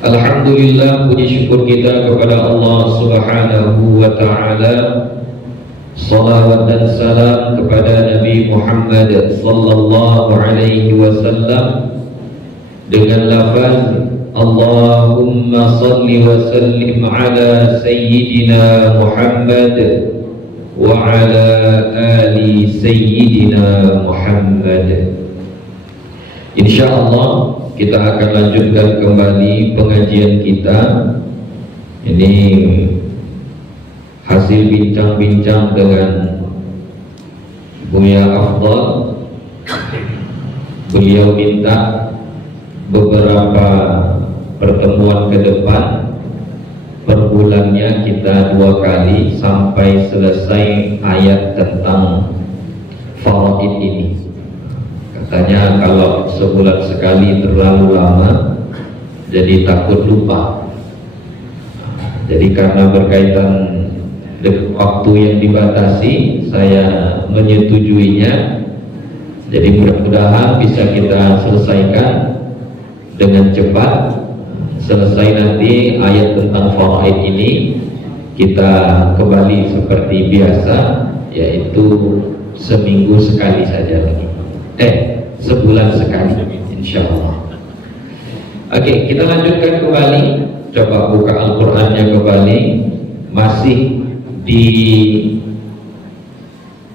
Alhamdulillah, puji syukur kita kepada Allah Subhanahu wa Ta'ala. Salawat dan salam kepada Nabi Muhammad sallallahu alaihi wasallam dengan lafaz Allahumma salli wa sallim ala sayyidina Muhammad wa ala ali sayyidina Muhammad. Insyaallah kita akan lanjutkan kembali pengajian kita. Ini hasil bincang-bincang dengan Buya Afdal. Beliau minta beberapa pertemuan ke depan, per bulannya kita 2 kali sampai selesai ayat tentang faraid ini. Katanya kalau sebulan sekali terlalu lama, jadi takut lupa. Jadi karena berkaitan dengan waktu yang dibatasi, saya menyetujuinya. Jadi mudah-mudahan bisa kita selesaikan dengan cepat. Selesai nanti ayat tentang faraid ini, kita kembali seperti biasa, yaitu seminggu sekali saja lagi. Sebulan sekali, insyaallah. Oke, kita lanjutkan kembali. Coba buka Al-Qur'annya kembali. Masih di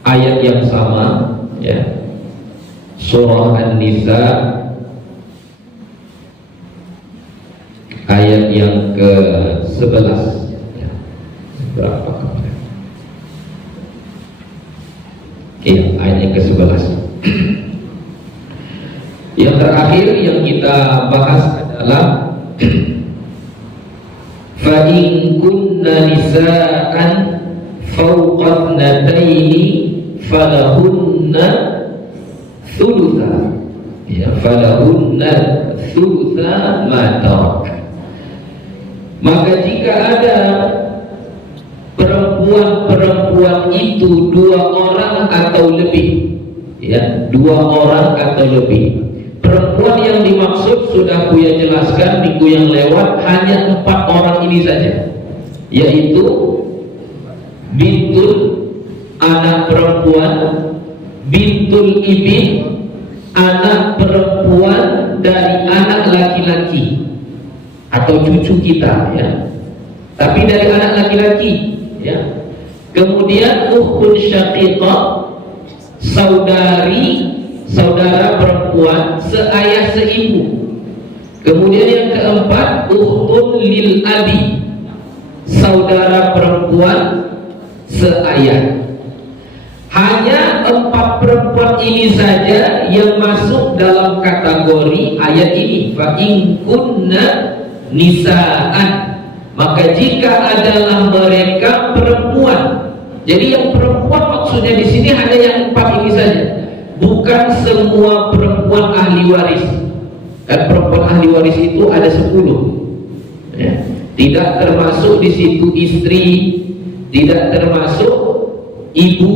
ayat yang sama, ya. Surah An-Nisa ayat yang ke-11. Ya. Berapa kemarin? Iya, ayat yang ke-11. Yang terakhir yang kita bahas adalah fa in kunna nisaan fawqa thnataini falahunna thulutha, ya, falahunna thulutha ma tarak. Maka jika ada perempuan itu 2 orang atau lebih, ya, 2 orang atau lebih. Perempuan yang dimaksud sudah Buya jelaskan minggu yang lewat, hanya 4 orang ini saja, yaitu bintul, anak perempuan, bintul ibin, anak perempuan dari anak laki-laki atau cucu kita, ya, tapi dari anak laki-laki, ya. Kemudian ukhtun syaqiqah, saudara perempuan seayah seibu. Kemudian yang keempat, ukhtun lil abi, saudara perempuan seayah. Hanya 4 perempuan ini saja yang masuk dalam kategori ayat ini. Fa in kunna nisaan, maka jika adalah mereka perempuan. Jadi yang perempuan maksudnya di sini hanya yang 4 ini saja. Bukan semua perempuan ahli waris. Dan perempuan ahli waris itu ada 10, ya. Tidak termasuk di situ istri, tidak termasuk ibu,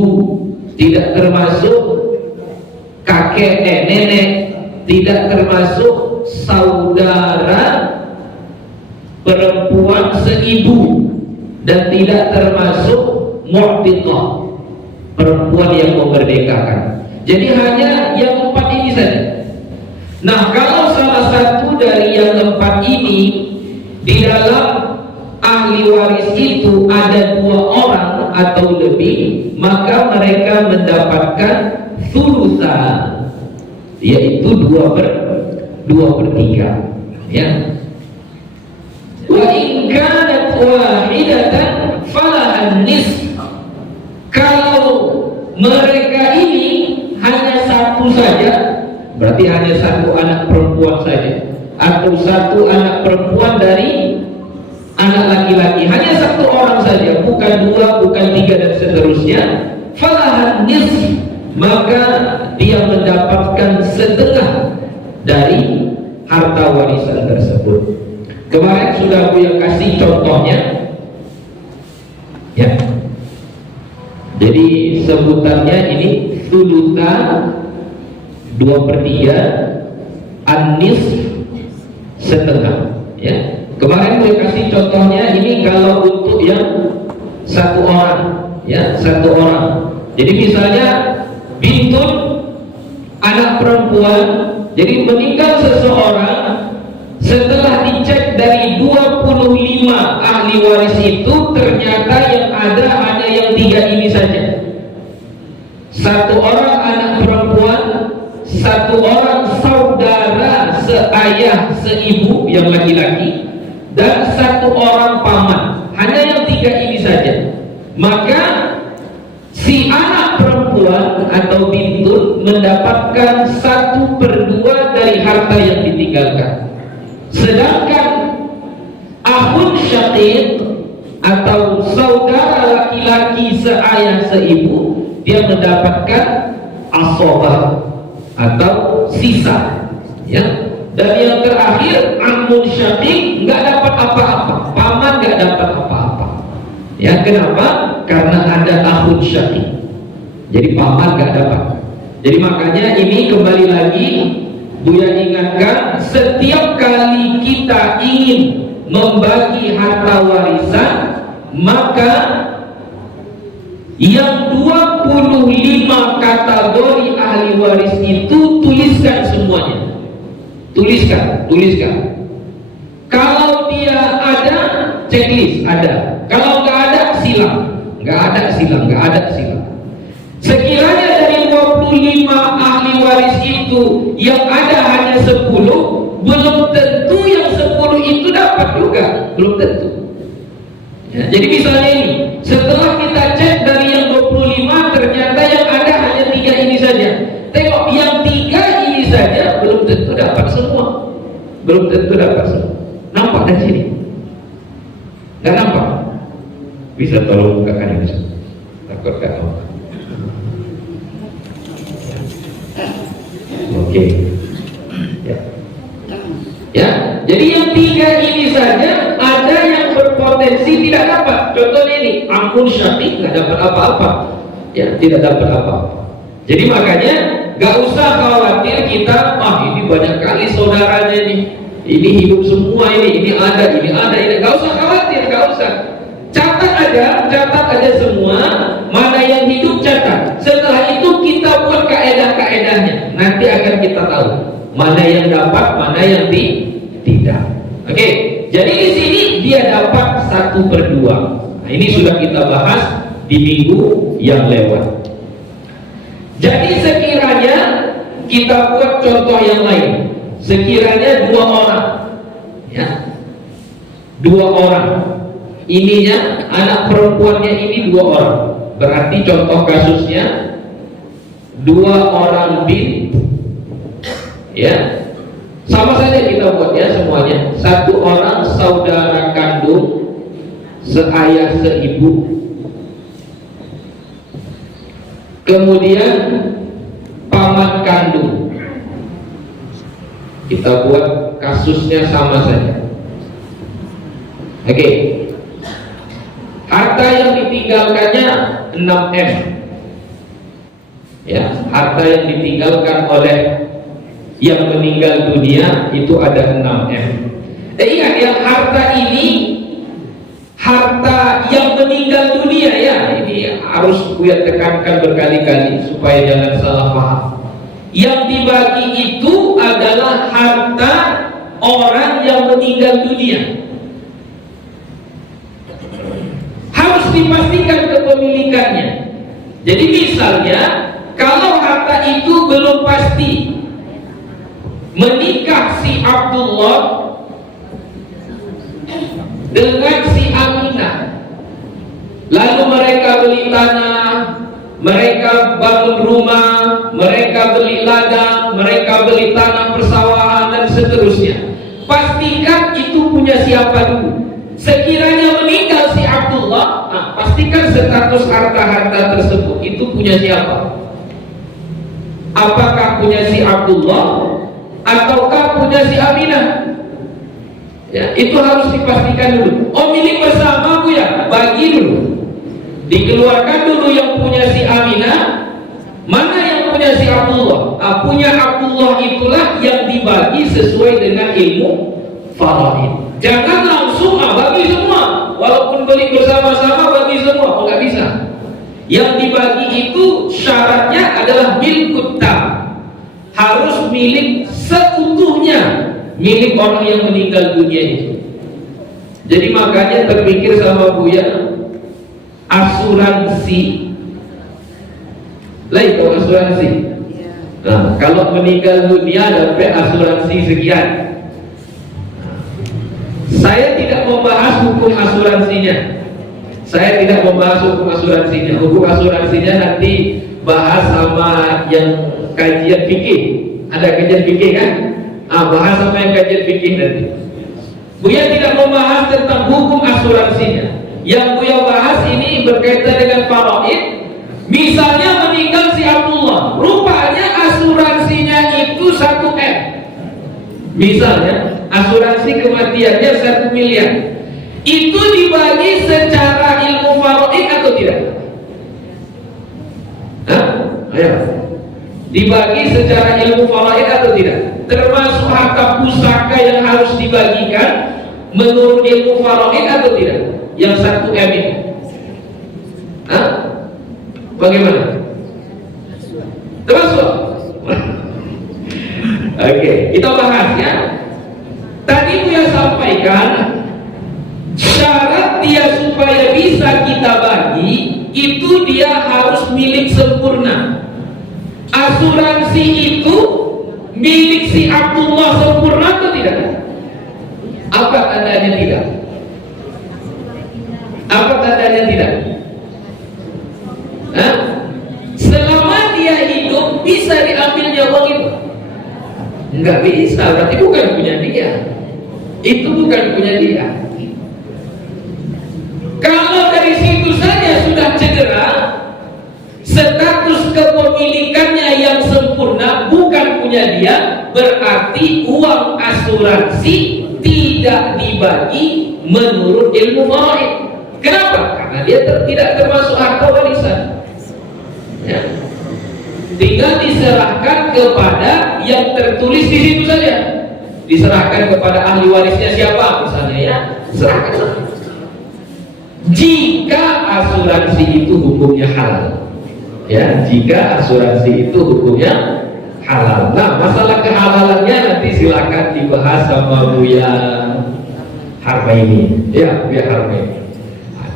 tidak termasuk kakek, nenek, tidak termasuk saudara perempuan seibu, dan tidak termasuk mu'tiqah, perempuan yang memerdekakan. Jadi hanya yang 4 ini saja. Nah, kalau salah satu dari yang 4 ini di dalam ahli waris itu ada 2 orang atau lebih, maka mereka mendapatkan thulutha, yaitu 2/3, ya. Wa in kanat wahidatan falahan nisf. Kalau mereka ini hanya 1 saja, berarti hanya 1 anak perempuan saja, atau 1 anak perempuan dari anak laki-laki, hanya 1 orang saja, bukan 2, bukan 3 dan seterusnya. Falahan nisf, maka dia mendapatkan setengah dari harta warisan tersebut. Kemarin sudah Buya kasih contohnya, ya. Jadi sebutannya ini thulutha 2/3, an-nisf setengah, ya. Kemarin saya kasih contohnya ini kalau untuk yang satu orang, ya satu orang. Jadi misalnya bintun anak perempuan, jadi meninggal seseorang, setelah dicek dari 25 ahli waris itu ternyata yang ada hanya yang 3 ini saja. Satu orang anak perempuan, satu orang saudara seayah seibu yang laki-laki, dan satu orang paman. Hanya yang 3 ini saja. Maka si anak perempuan atau bintun mendapatkan 1/2 dari harta yang ditinggalkan. Sedangkan akhun syaqiq atau saudara laki-laki seayah seibu, dia mendapatkan asobah atau sisa, ya. Dan yang terakhir akhun syaqiq nggak dapat apa-apa, paman nggak dapat apa-apa. Ya, kenapa? Karena ada akhun syaqiq. Jadi paman nggak dapat. Jadi makanya ini kembali lagi Buya ingatkan, setiap kali kita ingin membagi harta warisan, maka yang 25 kategori ahli waris itu tuliskan semuanya. Tuliskan. Kalau dia ada, checklist ada. Kalau nggak ada, silang. Nggak ada silang. Sekiranya dari 25 ahli waris itu yang ada hanya 10, belum tentu yang 10 itu dapat juga, belum tentu. Ya, jadi misalnya ini, setelah kita cek dari yang 25 ternyata yang ada hanya 3 ini saja. Tengok yang 3 ini saja belum tentu dapat semua. Nampak dari sini? Nggak nampak? Bisa tolong bukakan ini? Takut nggak nampak? Oke. Ya, jadi yang 3 ini saja ada yang berpotensi tidak dapat. Contohnya ini, akhun syaqiq nggak dapat apa-apa. Ya, tidak dapat apa-apa. Jadi makanya nggak usah khawatir kita, ini banyak kali saudaranya nih. Ini hidup semua ini ada. Nggak usah khawatir, nggak usah. Catat aja semua, mana yang hidup catat. Setelah itu kita buat kaedah-kaedahnya. Nanti akan kita tahu mana yang dapat, mana yang tidak. Oke, jadi di sini dia dapat 1/2. Nah, ini sudah kita bahas di minggu yang lewat. Jadi sekiranya kita buat contoh yang lain. Sekiranya 2 orang, ya, 2 orang. Ininya anak perempuannya ini 2 orang. Berarti contoh kasusnya 2 orang bint, ya, sama saja kita buat ya semuanya. 1 orang saudara kandung seayah seibu, kemudian paman kandung. Kita buat kasusnya sama saja. Oke. Harta yang ditinggalkannya 6M. Ya, harta yang ditinggalkan oleh yang meninggal dunia itu ada 6M. Ingat ya, harta ini harta yang meninggal dunia ya. Ini harus Buya tekankan berkali-kali supaya jangan salah paham. Yang dibagi itu adalah harta orang yang meninggal dunia. Harus dipastikan kepemilikannya. Jadi misalnya kalau harta itu belum pasti, menikah si Abdullah dengan si Aminah, lalu mereka beli tanah, mereka bangun rumah, mereka beli ladang, mereka beli tanah persawahan dan seterusnya. Pastikan itu punya siapa dulu. Sekiranya meninggal si Abdullah, pastikan status harta-harta tersebut itu punya siapa. Apakah punya si Abdullah ataukah punya si Aminah? Ya, itu harus dipastikan dulu. Milik bersama Bu ya, bagi dulu. Dikeluarkan dulu yang punya si Aminah, mana yang punya si Abdullah. Punya Abdullah itulah yang dibagi sesuai dengan ilmu faraid. Jangan langsung bagi semua, walaupun beli bersama-sama bagi semua. Oh, nggak bisa. Yang dibagi itu syaratnya adalah milkut tam, harus milik seutuhnya, milik orang yang meninggal dunia itu. Jadi makanya terpikir sama Buya, asuransi. Lain kalau asuransi. Nah, kalau meninggal dunia dapat asuransi sekian. Saya tidak membahas hukum asuransinya. Saya tidak membahas hukum asuransinya. Hukum asuransinya nanti bahas sama yang kajian fikih. Ada kajian fikih kan? Bahas sama yang kajian fikih nanti. Buya tidak membahas tentang hukum asuransinya. Yang Buya bahas ini berkaitan dengan faraid. Misalnya meninggal si Abdullah, rupanya asuransinya itu 1 M. Misalnya asuransi kematiannya 1 miliar. Itu dibagi secara ilmu faraid atau tidak? Ayo. Dibagi secara ilmu faraid atau tidak? Termasuk harta pusaka yang harus dibagikan menurut ilmu faraid atau tidak? Yang 1 M itu. Bagaimana? Termasuk? Oke, kita bahas ya. Tadi Buya sampaikan syarat dia supaya bisa kita bagi itu dia harus milik sempurna. Asuransi itu milik si Abdullah sempurna atau tidak? Apa tandanya tidak? Apa tandanya tidak? Selama dia hidup bisa diambilnya uang itu? Enggak bisa, berarti bukan punya dia. Itu bukan punya dia. Kalau dari situ saja sudah cedera, status kepemilikannya yang sempurna bukan punya dia, berarti uang asuransi tidak dibagi menurut ilmu faraid. Kenapa? Karena dia tidak termasuk harta warisan. Ya. Tinggal diserahkan kepada yang tertulis di situ saja. Diserahkan kepada ahli warisnya siapa misalnya ya, serahkan. Jika asuransi itu hukumnya halal, ya, jika asuransi itu hukumnya halal. Nah, masalah kehalalannya nanti silakan dibahas sama Buya Harmaini, ya, Buya Harmaini.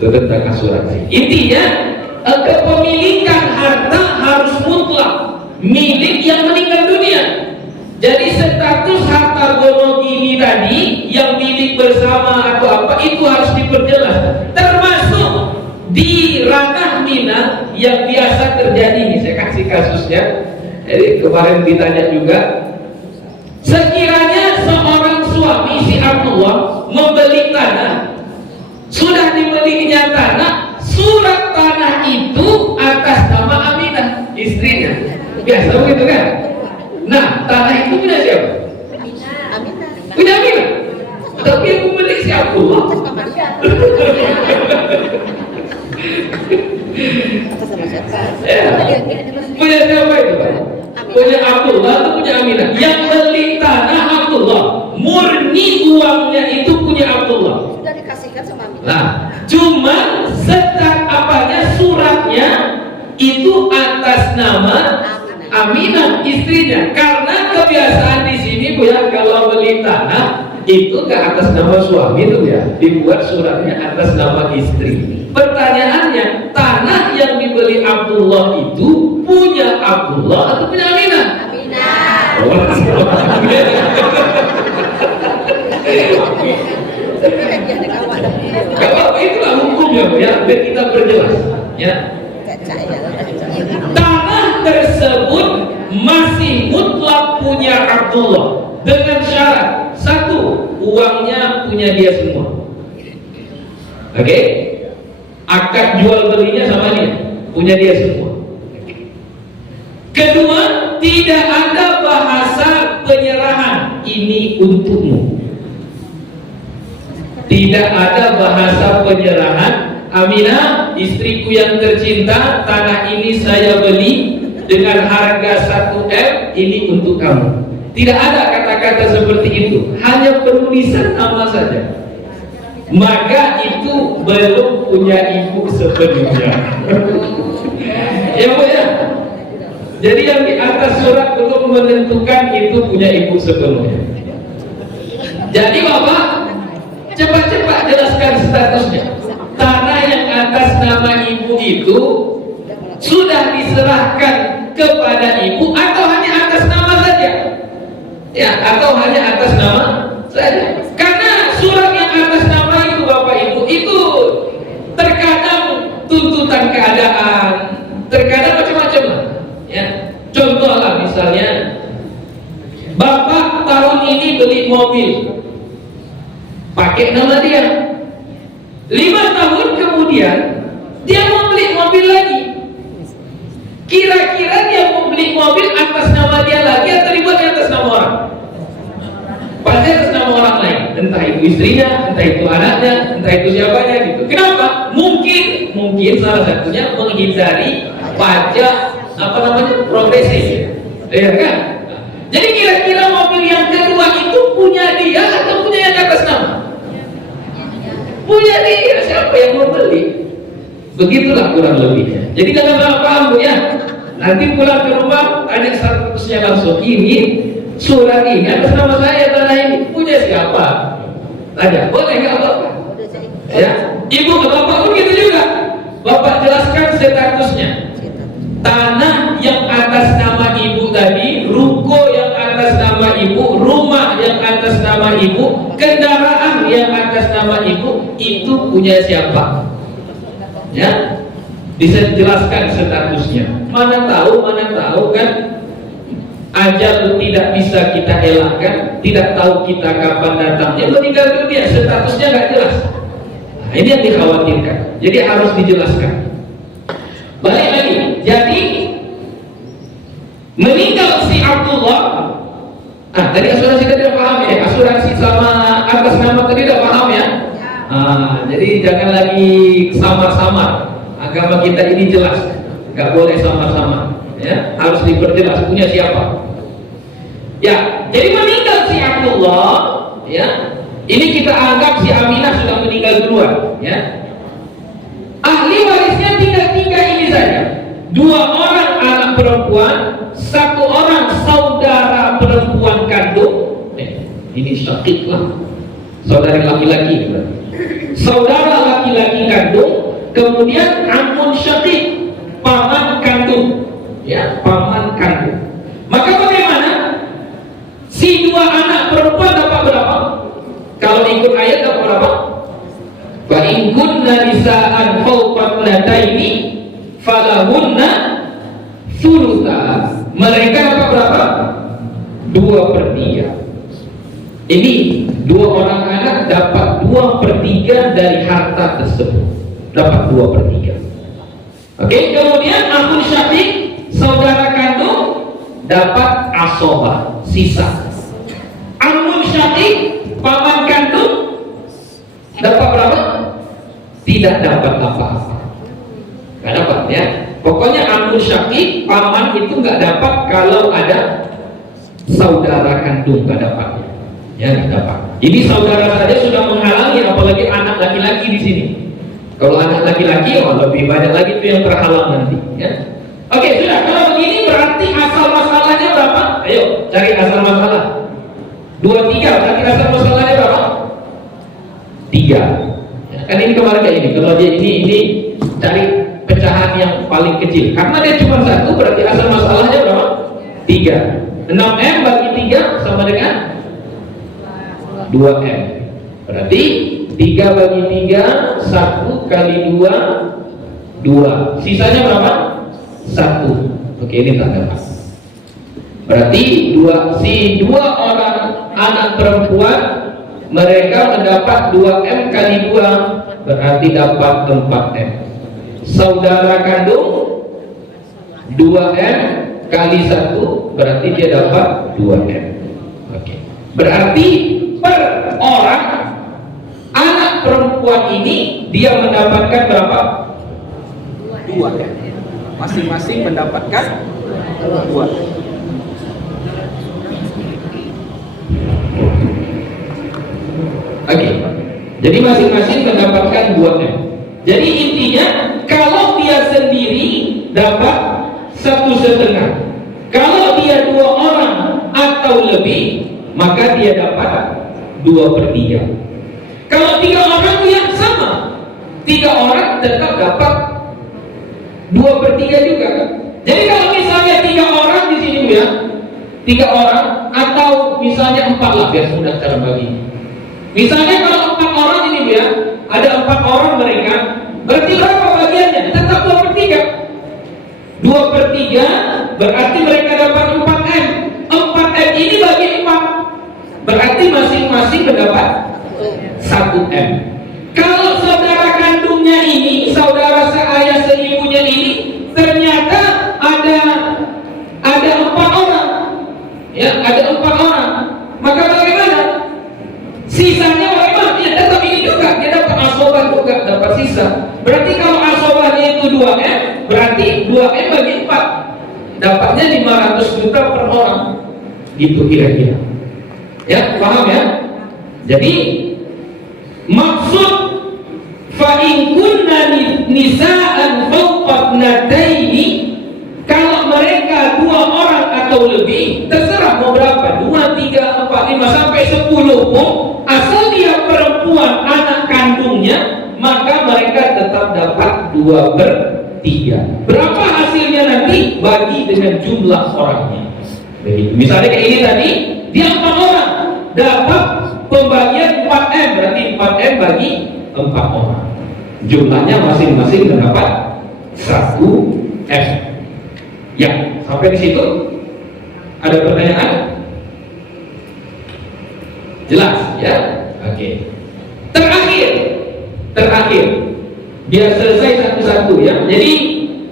Itu tentang asuransi. Intinya kepemilikan harta harus mutlak milik yang meninggal dunia. Jadi status harta gonogini tadi yang milik bersama atau apa itu harus diperjelas. Termasuk di ranah Mina yang biasa terjadi. Saya kasih kasusnya. Jadi kemarin ditanya juga, sekiranya seorang suami si Abdullah membeli tanah, sudah dimilikinya tanah, surat tanah itu atas nama Aminah, istrinya. Biasa begitu kan? Nah, tanah itu punya siapa? Aminah. Punya Aminah. Tapi yang pemilik si Abdullah. Punya siapa itu, Pak? Punya Abdullah atau punya Aminah? Yang beli tanah Abdullah, murni uangnya itu punya Abdullah. Sudah dikasihkan sama Aminah. Nah, cuma suratnya itu atas nama Aminah istrinya. Karena kebiasaan di sini Bu ya, kalau beli tanah itu ke atas nama suami itu ya, dibuat suratnya atas nama istri. Pertanyaannya, tanah yang dibeli Abdullah itu punya Abdullah atau punya Aminah? Aminah. Kalau itulah hukumnya ya, biar kita perjelas ya. Tanah tersebut masih mutlak punya Abdullah dengan syarat satu, uangnya punya dia semua. Oke? Akad jual belinya sama dia, punya dia semua. Kedua, tidak ada bahasa penyerahan, ini untukmu. Tidak ada bahasa penyerahan, Aminah, istriku yang tercinta, tanah ini saya beli dengan harga 1 M, ini untuk kamu. Tidak ada kata-kata seperti itu, hanya penulisan nama saja. Maka itu belum punya ibu sepenuhnya. Ya Bu ya. Jadi yang di atas surat belum menentukan itu punya ibu sepenuhnya. Jadi Bapak cepat-cepat jelaskan statusnya. Tanah yang atas nama ibu itu sudah diserahkan kepada ibu atau hanya atas nama saja? Ya, atau hanya atas nama saja. Karena surat yang atas nama itu Bapak Ibu itu terkadang tuntutan keadaan, terkadang macam-macam lah. Ya, contoh lah misalnya, Bapak tahun ini beli mobil, pakai nama dia. 5 tahun kemudian dia mau beli mobil lagi. Kira-kira dia mau beli mobil atas nama dia lagi atau dibuat atas nama orang? Pasti atas nama orang lain, entah itu istrinya, entah itu anaknya, entah itu siapanya gitu. Kenapa? Mungkin salah satunya menghindari pajak progresif, ya kan? Jadi kira-kira mobil yang kedua itu punya dia atau punya yang atas nama? Punya dia, siapa yang mau beli? Begitulah kurang lebihnya. Jadi jangan salah paham Bu ya. Nanti pulang ke rumah tanya statusnya langsung, ini surat ini atas nama saya, tanah ini punya siapa? Tanya, boleh nggak Bapak? Ya, Ibu ke Bapak pun gitu juga. Bapak jelaskan statusnya. Tanah yang atas nama ibu tadi, ruko yang atas nama ibu, rumah yang atas nama ibu, kendaraan yang atas nama ibu, itu punya siapa? Ya, bisa jelaskan statusnya. Mana tahu kan ajal tidak bisa kita elakkan, tidak tahu kita kapan datangnya, meninggal dunia, statusnya nggak jelas. Nah, ini yang dikhawatirkan. Jadi harus dijelaskan. Balik lagi. Jadi meninggal si Abdullah. Tadi asuransi tadi udah paham ya. Asuransi sama atas nama tadi udah paham ya. Jadi jangan lagi samar-samar. Agama kita ini jelas, nggak boleh samar-samar. Ya, harus diperjelas punya siapa. Ya, jadi meninggal si Abdullah. Ya, ini kita anggap si Aminah sudah meninggal duluan. Ya, ahli warisnya tinggal 3 ini saja. 2 orang anak perempuan, 1 orang saudara perempuan kandung. Ini syakik lah, saudari laki-laki. Saudara laki-laki kandung, kemudian amun syakik, paman kandung. Ya, paman kandung. Maka bagaimana? Si 2 anak perempuan dapat berapa? Kalau ikut ayat dapat berapa? Fa in kunna nisa'an fawqa thnataini falahunna thulutha. Mereka dapat berapa? 2/3. Ini 2 orang anak dapat 2/3 dari harta tersebut. Dapat 2/3. Oke, kemudian akhun syaqiq, saudara kandung, dapat asobah, sisa. Akhun syaqiq, paman kandung, dapat berapa? Tidak dapat apa-apa. Gak dapat ya. Pokoknya akhun syaqiq, paman itu gak dapat kalau ada saudara kandung, gak dapat. Ya, gak dapat. Ini saudara saja sudah menghalangi, apalagi anak laki-laki di sini. Kalau anak laki-laki, lebih banyak lagi itu yang terhalang nanti. Ya. Oke, sudah. Kalau begini berarti asal masalahnya berapa? Ayo, cari asal masalah. 2/3, berarti asal masalahnya berapa? 3. Ya, kan ini kemarin kayak ini. Kalau dia ini cari pecahan yang paling kecil. Karena dia cuma 1, berarti asal masalahnya berapa? 3. 6M bagi 3 sama dengan 2M. Berarti 3 bagi 3, 1 kali 2, 2. Sisanya berapa? 1. Oke, ini tak dapat. Berarti 2 orang anak perempuan, mereka mendapat 2M kali 2, berarti dapat 4M. Saudara kandung 2M kali 1, berarti dia dapat 2M. Oke. Berarti per orang anak perempuan ini dia mendapatkan berapa? 2. Masing-masing mendapatkan 2. Jadi masing-masing mendapatkan 2M. Jadi intinya kalau dia sendiri dapat 1,5. Kalau dia 2 orang atau lebih, maka dia dapat 2/3. Kalau 3 orang ya sama, 3 orang tetap dapat 2/3 juga. Jadi kalau misalnya 3 orang di sini ya, 3 orang atau misalnya 4 lah, biar mudah cara bagi. Misalnya kalau 4 orang ini ya, ada 4 orang mereka, berarti berapa bagiannya? Tetap 2/3. 2/3 berarti mereka dapat 4M. 4M ini bagi 4, berarti masing-masing mendapat 1M. Kalau saudara kandungnya ini, saudara seayah seibunya ini, ternyata ada 4 orang, ya ada 4 orang, maka bagaimana? Sisanya bagaimana? Ya tetap ini juga, dia dapat asobah juga, dapat sisa. Berarti kalau asobahnya itu 2M, berarti 2M bagi 4, dapatnya 500 juta per orang, gitu kira-kira. Ya, paham ya? Jadi maksud fa'in kunna nisa'an fawqa nataini, kalau mereka 2 orang atau lebih, terserah mau berapa, 2, 3, 4, 5 sampai 10 pun, asal dia perempuan anak kandungnya, maka mereka tetap dapat 2/3. Berapa hasilnya nanti? Bagi dengan jumlah orangnya. Begitu. Misalnya kayak ini tadi, dia 4 orang, dapat pembagian 4M, berarti 4M bagi 4 orang. Jumlahnya masing-masing mendapat 1M. Ya, sampai di situ ada pertanyaan? Jelas ya? Oke. Terakhir, biar selesai satu-satu ya. Jadi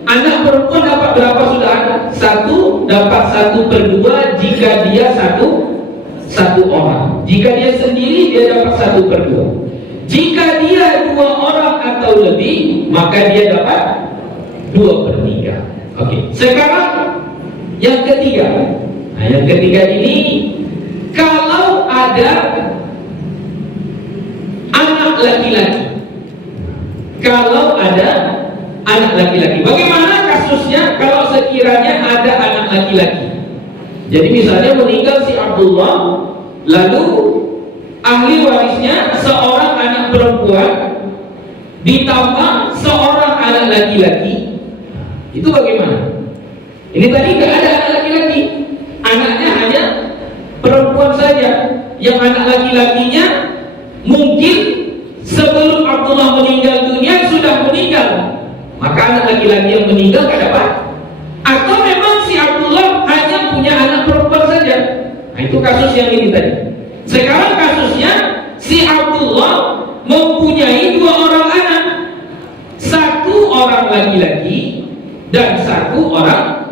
anak perempuan dapat berapa sudah ada? 1 dapat 1/2 jika dia satu orang. Jika dia sendiri dia dapat 1/2. Jika dia 2 orang atau lebih, maka dia dapat 2/3. Oke. Sekarang yang ketiga. Nah, yang ketiga ini kalau ada anak laki-laki. Kalau ada anak laki-laki, bagaimana kasusnya kalau sekiranya ada anak laki-laki? Jadi misalnya meninggal si Abdullah, lalu ahli warisnya seorang anak perempuan ditambah seorang anak laki-laki, itu bagaimana? Ini tadi nggak ada anak laki-laki, anaknya hanya perempuan saja. Yang anak laki-lakinya mungkin sebelum Abdullah meninggal dunia sudah meninggal, maka anak laki-laki yang meninggal gak dapat. Atau memang si Abdullah hanya punya anak perempuan saja. Nah itu kasus yang ini tadi. Sekarang kasusnya si Abdullah mempunyai 2 orang anak, 1 orang laki-laki dan 1 orang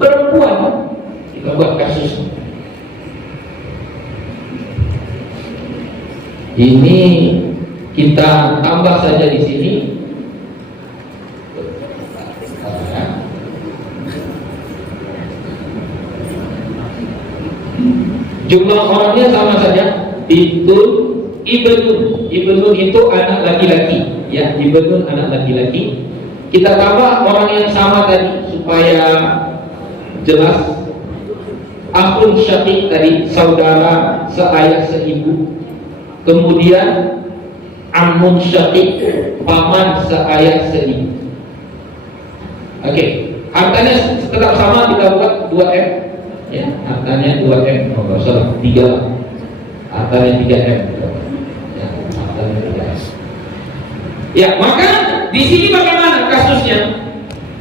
perempuan. Kita buat kasus ini, kita tambah saja di sini. Jumlah orangnya sama saja. Ibnun itu anak laki-laki, ya, ibnun anak laki-laki. Kita tambah orang yang sama tadi supaya jelas. Akhun syaqiq tadi, saudara seayah seibu. Kemudian amun syaqiq, paman seayah seibu. Oke, hartanya tetap sama, kita buat 2M. Ya, hartanya 2M, oh, salah, 3. Hartanya 3M. Ya, hartanya 3M. Ya, maka di sini bagaimana kasusnya?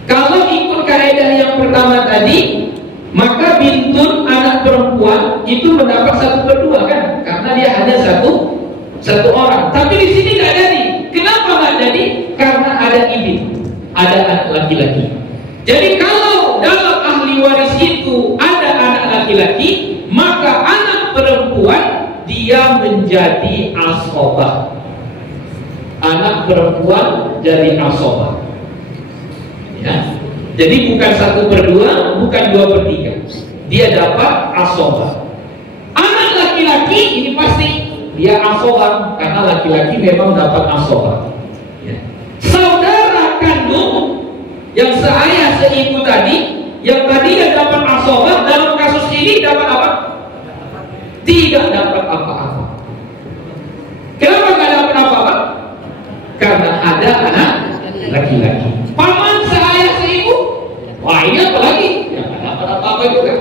Kalau ikut kaidah yang pertama tadi, maka bintun anak perempuan itu mendapat 1/2 kan? Karena dia hanya satu orang. Tapi di sini nggak jadi. Kenapa nggak jadi? Karena ada ibin, ada anak laki-laki. Jadi kalau dalam ahli waris itu ada anak laki-laki, maka anak perempuan dia menjadi asobah. Anak perempuan jadi asobah. Ya. Jadi bukan 1/2, bukan 2/3. Dia dapat asobah. Anak laki-laki ini pasti dia asobah, karena laki-laki memang dapat asobah. Ya. Saudara kandung yang seayah seibu tadi, yang tadinya dapat asobah, dalam kasus ini dapat apa? Tidak dapat apa-apa. Kenapa nggak dapat apa-apa? Karena ada anak laki-laki. Paman seayah seibu, wah ini apa lagi? Ya nggak dapat apa-apa juga.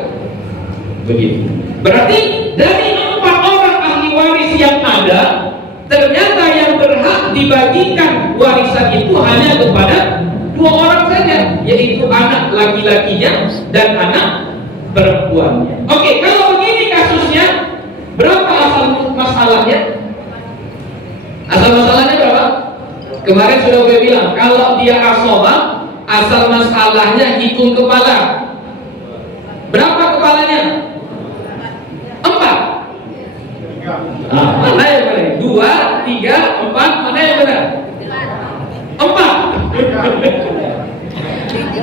Begitu. Berarti dari 4 orang ahli waris yang ada, ternyata yang berhak dibagikan warisan itu hanya kepada 2 orang saja, yaitu anak laki-lakinya dan anak perempuannya. Oke, kalau begini kasusnya, berapa asal masalahnya? Asal masalahnya berapa? Kemarin sudah gue bilang, kalau dia asobah, asal masalahnya hitung kepala. Berapa kepalanya? 4. Mana yang benar? 2, 3, 4, mana yang benar? 4.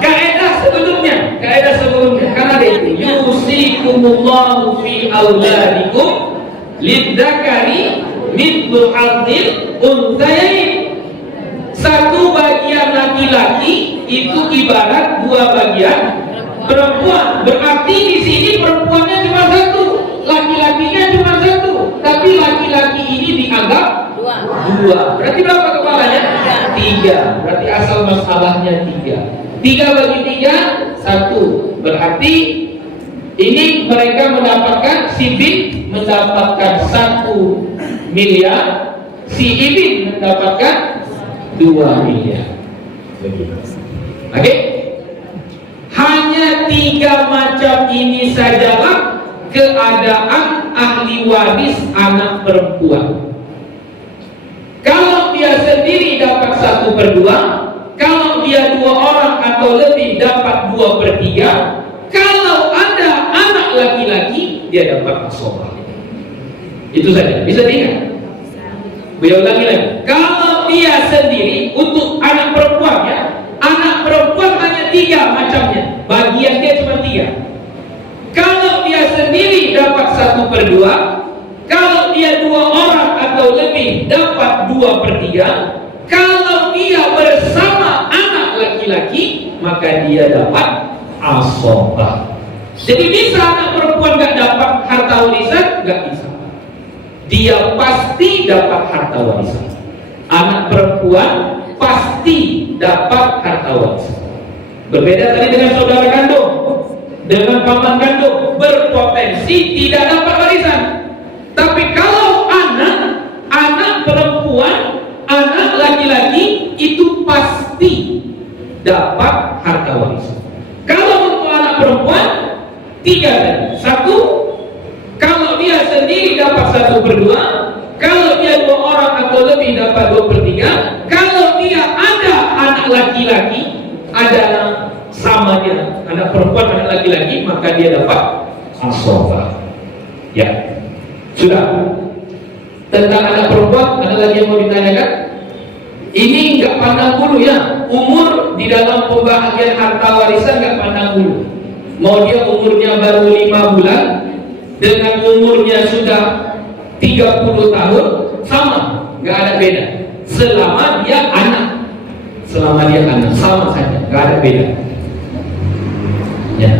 Kaidah sebelumnya, karena ada itu yusikumullahu fi auladikum lidzakari mithlu hadzil unthayain. 1 bagian laki-laki itu ibarat 2 bagian perempuan. Berarti di sini perempuannya cuma 1, laki-lakinya cuma 1, tapi laki-laki ini dianggap 2. Berarti berapa kepalanya? 3. Berarti asal masalahnya 3. 3 bagi 3, 1. Berarti ini mereka mendapatkan, si bin mendapatkan 1 miliar, si ibin mendapatkan 2 miliar. Oke? Hanya 3 macam ini sajalah keadaan ahli waris anak perempuan. Kalau dia sendiri dapat 1/2, kalau dia 2 orang atau lebih dapat 2/3, kalau ada anak laki-laki dia dapat asobah. Itu saja, bisa diingat. Beliau ulangi lagi. Kalau dia sendiri, untuk anak perempuan ya, anak perempuan hanya 3 macamnya, bagian dia cuma 3. Kalau dia sendiri dapat 1/2, kalau dia 2 orang atau lebih dapat 2/3, kalau dia bersama anak laki-laki maka dia dapat asobah. Jadi bisa anak perempuan nggak dapat harta warisan? Nggak bisa. Dia pasti dapat harta warisan. Anak perempuan pasti dapat harta warisan. Berbeda tadi dengan saudara kandung, dengan paman kandung, berpotensi tidak dapat warisan. Tapi kalau anak perempuan, anak laki-laki itu pasti dapat harta warisan. Kalau untuk anak perempuan 3 tadi. 1, kalau dia sendiri dapat 1/2, kalau dia 2 orang atau lebih dapat 2/3, kalau dia ada anak laki-laki, ada samanya anak perempuan anak laki-laki, maka dia dapat asobah. Ya, sudah. Tentang anak perempuan, ada lagi yang mau ditanyakan? Ini nggak pandang bulu ya, umur di dalam pembagian harta warisan nggak pandang bulu. Mau dia umurnya baru 5 bulan, dengan umurnya sudah 30 tahun, sama, nggak ada beda. Selama dia anak, sama saja, nggak ada beda. Ya.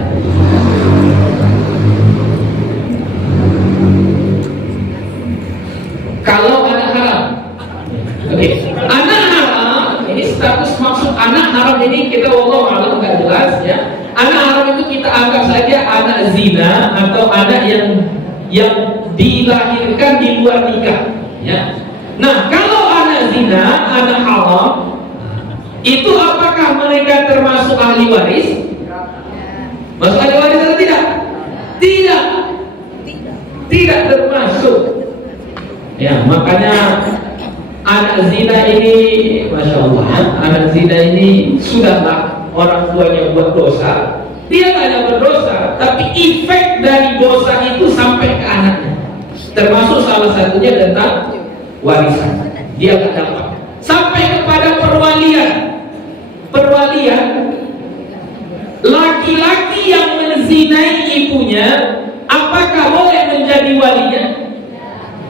Kalau anak haram, oke. Anak haram ini status, maksud anak haram ini kita wallahu a'lam nggak jelas ya. Anak haram itu kita anggap saja anak zina atau anak yang dilahirkan di luar nikah. Ya. Nah, kalau anak zina, anak haram, itu apakah mereka termasuk ahli waris? Masuk ahli waris atau tidak? Tidak termasuk. Ya, makanya anak zina ini, masya Allah, anak zina ini sudahlah orang tuanya buat dosa, dia tidak berdosa, tapi efek dari dosa itu sampai ke anaknya. Termasuk salah satunya tentang warisan, dia tidak dapat. Sampai kepada perwalian, laki-laki yang menzinai ibunya, apakah boleh menjadi walinya?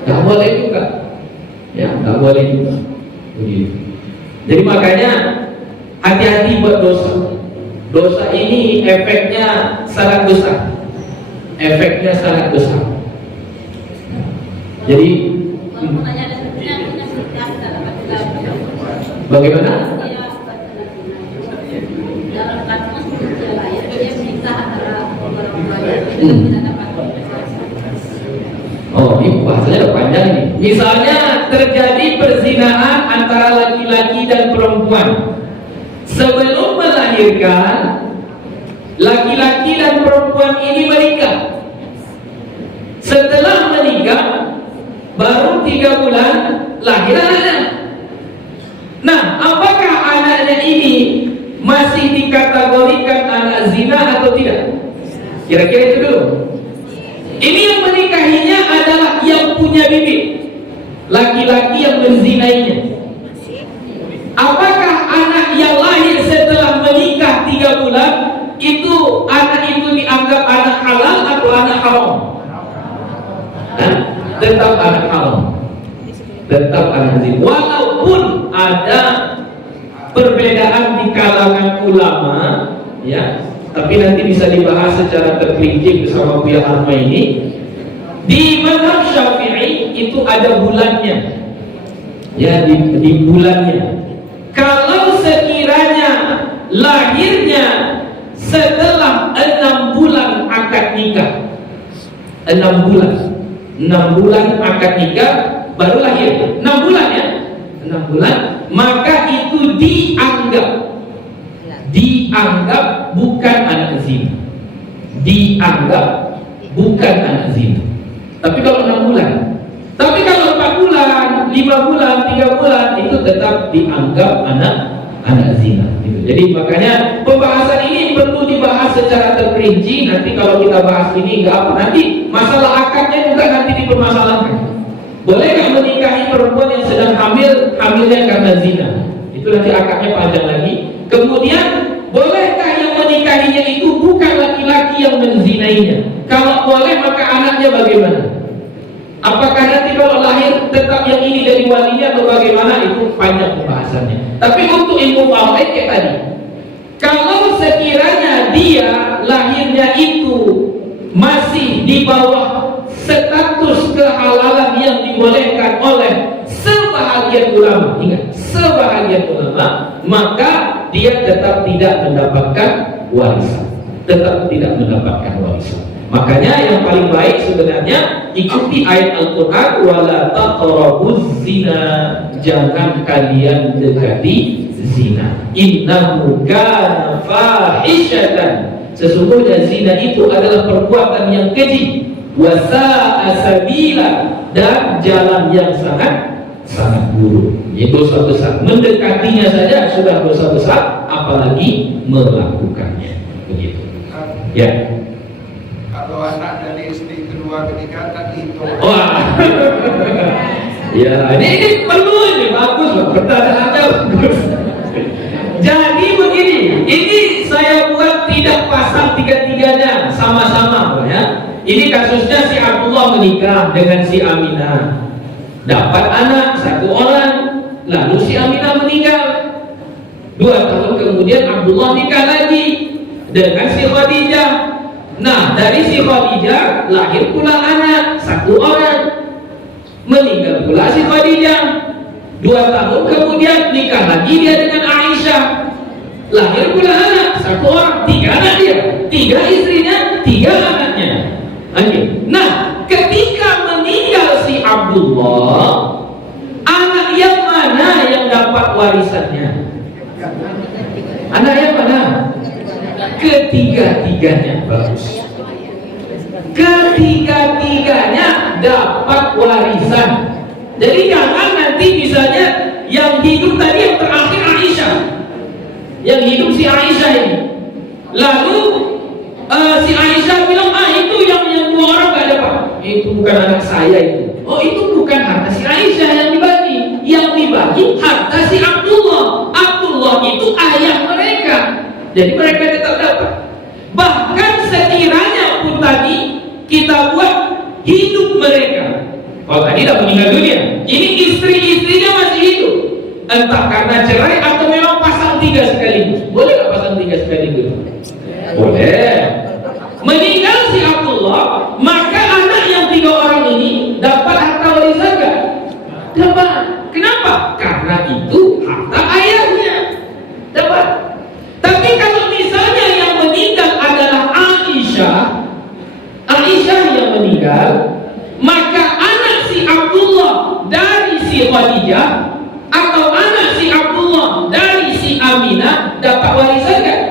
Tidak boleh juga. ya nggak boleh juga. Begitu. Jadi makanya hati-hati buat dosa. Dosa ini efeknya sangat besar. Efeknya sangat besar. Jadi bagaimana? Oh, ini bahasanya udah panjang nih. Misalnya terjadi perzinahan antara laki-laki dan perempuan. Sebelum melahirkan, laki-laki dan perempuan ini menikah. Setelah menikah, baru 3 bulan lahir anak. Nah, apakah anaknya ini masih dikategorikan anak zina atau tidak? Kira-kira itu dulu. Ini yang menikahinya adalah yang punya bibit, laki-laki yang menzinainya. Apakah anak yang lahir setelah menikah 3 bulan itu anak itu dianggap anak halal atau anak haram? Tetap anak haram, tetap anak zina. Walaupun ada perbedaan di kalangan ulama, ya, tapi nanti bisa dibahas secara terperinci bersama Buya Arma ini. Di mazhab Syafi'i itu ada bulannya, ya, di bulannya. Kalau sekiranya lahirnya setelah 6 bulan akad nikah, 6 bulan akad nikah baru lahir, 6 bulan ya, 6 bulan, maka itu dianggap bukan anak zina, dianggap bukan anak zina. Tapi kalau 6 bulan, tapi kalau 4 bulan, 5 bulan, 3 bulan itu tetap dianggap anak zina. Gitu. Jadi makanya pembahasan ini perlu dibahas secara terperinci. Nanti kalau kita bahas ini nggak apa, nanti masalah akadnya juga nanti dipermasalahkan. Boleh nggak menikahi perempuan yang sedang hamilnya karena zina? Itu nanti akadnya panjang lagi. Kemudian bolehkah yang menikahinya itu bukan laki-laki yang menzinainya? Kalau boleh maka anaknya bagaimana? Apakah nanti kalau lahir tetap yang ini jadi walinya atau bagaimana? Itu panjang pembahasannya. Tapi untuk ilmu faraid kayak tadi, kalau sekiranya dia lahirnya itu masih di bawah status kehalalan yang dibolehkan oleh sebahagian ulama, ingat, sebahagian ulama, maka dia tetap tidak mendapatkan warisan, tetap tidak mendapatkan warisan. Makanya yang paling baik sebenarnya ikuti ayat Al-Quran, wala taqrabuz zina, jangan kalian dekati zina, innahu kana fahisyatan, sesungguhnya zina itu adalah perbuatan yang keji, wasa'a sabila, dan jalan yang sangat buruk, yaitu dosa besar. Mendekatinya saja sudah dosa besar, apalagi melakukannya. Begitu. Ya. Kalau anak dari istri kedua kenikah itu. Wah. Ya, ini perlu, ini bagus loh, pertanyaannya bagus. Jadi begini, ini saya buat tidak pasang tiga-tiganya sama-sama, ya. Ini kasusnya si Abdullah menikah dengan si Aminah, dapat anak 1 orang, lalu si Aminah meninggal. 2 tahun kemudian Abdullah nikah lagi dengan si Khadijah. Nah, dari si Khadijah lahir pula anak 1 orang, meninggal pula si Khadijah. 2 tahun kemudian nikah lagi dia dengan Aisyah, lahir pula anak 1 orang, 3 anak dia, 3 istrinya, 3 anaknya. Nah, ketika meninggal si Abdullah, anak yang mana yang dapat warisannya? Anak yang mana? Ketiga-tiganya. Bagus. Ketiga-tiganya dapat warisan. Jadi jangan nanti misalnya yang hidup tadi yang terakhir Aisyah, yang hidup si Aisyah ini, lalu si Aisyah bilang, itu yang 2 orang gak dapat, itu bukan anak saya itu. Oh, itu bukan harta si Aisyah yang dibagi, yang dibagi harta si Abdullah. Abdullah itu ayah mereka, jadi mereka tetap dapat. Bahkan sekiranya pun tadi kita buat hidup mereka, kalau tadi dah meninggal dunia, ini istri entah karena cerai atau memang pasang 3 sekaligus. Boleh nggak pasang 3 sekaligus? Boleh. Meninggal si Abdullah, maka anak yang 3 orang ini dapat harta warisan nggak? Dapat. Kenapa? Karena itu harta ayahnya. Dapat. Tapi kalau misalnya yang meninggal adalah Aisyah yang meninggal, maka anak si Abdullah dari si Khadijah atau anak si Abdullah dari si Aminah dapat warisan kan?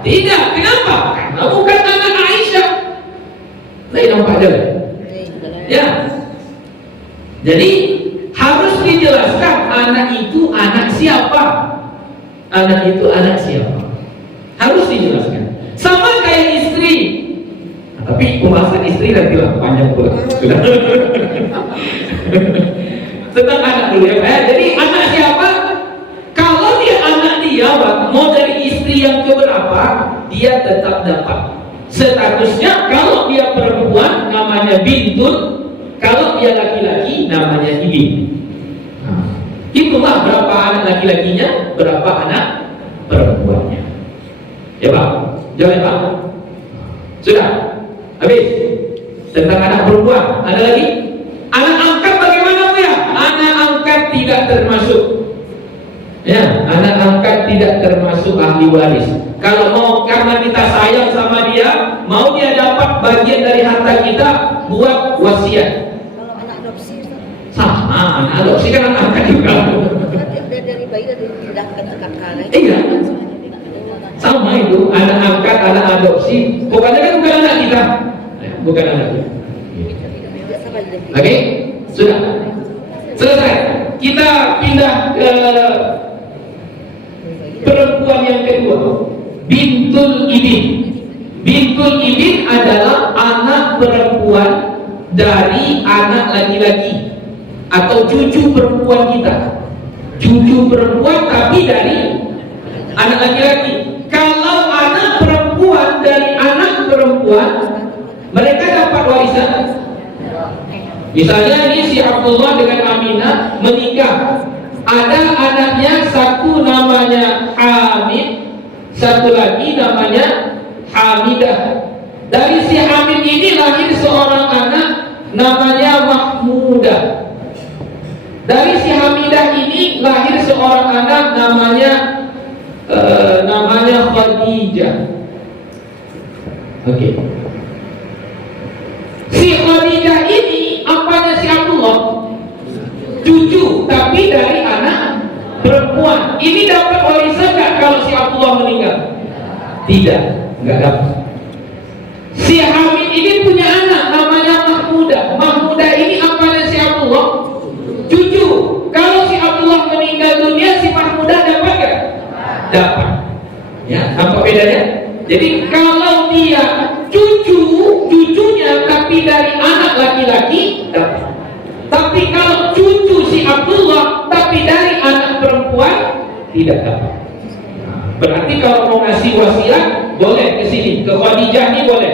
Tidak. Kenapa? Karena bukan anak Aisyah. Saya nampak je. Ya. Jadi harus dijelaskan anak itu anak siapa. Anak itu anak siapa. Harus dijelaskan. Sama kayak istri. Tapi pembahasan istri nanti lah panjang pula. Sudah. Tentang anak dulu ya. Jadi anak siapa? Kalau dia anak dia, mau dari istri yang keberapa, dia tetap dapat. Statusnya kalau dia perempuan namanya bintun, kalau dia laki-laki namanya ibin. Itulah berapa anak laki-lakinya, berapa anak perempuannya. Ya Pak? Jawab Pak? Sudah? Habis? Tentang anak perempuan, ada lagi? Anak angkat bagaimana Bu ya? Anak angkat tidak termasuk. Ya, anak angkat tidak termasuk ahli waris. Kalau mau karena kita sayang sama dia, mau dia dapat bagian dari harta kita, buat wasiat. Kalau anak adopsi Sama, anak adopsi kan anak angkat juga. dari bayi dari dipindahkan ke kakak. Iya. Sama itu, anak angkat, anak adopsi. Pokoknya kan bukan anak kita. Bukan anak kita. Oke? Sudah. Selesai. Kita pindah ke perempuan yang kedua, bintul ibin. Bintul ibin adalah anak perempuan dari anak laki-laki atau cucu perempuan kita. Cucu perempuan tapi dari anak laki-laki. Kalau anak perempuan dari anak perempuan, mereka dapat warisan. Misalnya ini si Abdullah dengan Aminah menikah. Ada anaknya, satu namanya Hamid, satu lagi namanya Hamidah. Dari si Hamid ini lahir seorang anak namanya Mahmudah. Dari si Hamidah ini lahir seorang anak namanya Khadijah. Oke. Si Khadijah ini apanya si Abdullah? Cucu, tapi dari anak perempuan. Ini dapat warisan nggak kalau si Abdullah meninggal? Tidak, nggak dapat. Si Hamid ini punya anak namanya Mahmudah. Mahmudah ini apanya si Abdullah? Cucu. Kalau si Abdullah meninggal dunia, si Mahmudah dapat nggak? Dapat. Ya, apa bedanya? Jadi kalau dia cucunya tapi dari anak laki-laki dapat. Tapi kalau cucu si Abdullah tapi dari anak perempuan tidak dapat. Berarti kalau mau ngasih wasiat boleh ke sini, ke Khadijah ini boleh.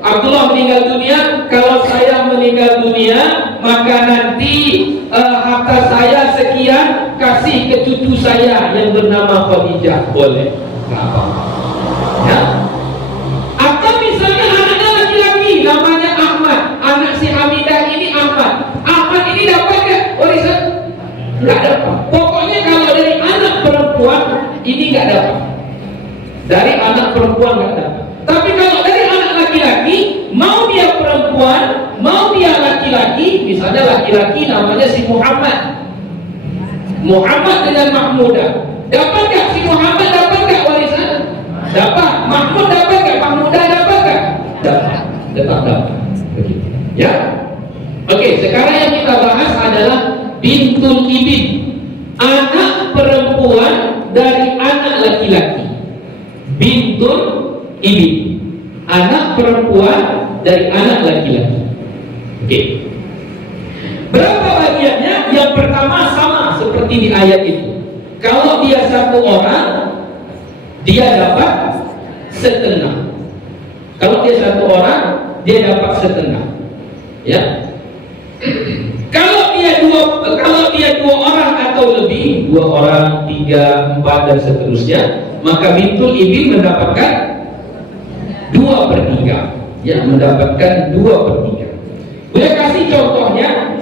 Abdullah meninggal dunia, kalau saya meninggal dunia maka nanti harta saya sekian kasih ke cucu saya yang bernama Khadijah, boleh. Ya. Atau misalnya anaknya laki-laki namanya Ahmad, anak si Hamidah ini Ahmad. Ahmad ini dapat nggak warisan? Nggak dapat. Pokoknya kalau dari anak perempuan ini nggak dapat. Dari anak perempuan nggak dapat. Tapi kalau dari anak laki-laki, mau dia perempuan, mau dia laki-laki, misalnya laki-laki namanya si Muhammad. Muhammad dengan Mahmudah. Dapat nggak si Muhammad dapat nggak warisan? Dapat. Mahmud dapat nggak? Mahmudah dapat nggak? Dapat. Tetap dapat. Begitu. Ya. Oke, sekarang yang kita bahas adalah bintul ibin, anak perempuan dari anak laki-laki. Bintul ibin, anak perempuan dari anak laki-laki. Oke. Berapa bagiannya? Yang pertama sama seperti di ayat itu. Kalau dia satu orang, dia dapat setengah. Kalau dia satu orang, dia dapat setengah. Ya. Kalau dia dua orang atau lebih, 2 orang, 3, 4 dan seterusnya, maka bintul ibn mendapatkan 2/3. Ya, mendapatkan 2/3. Boleh kasih contohnya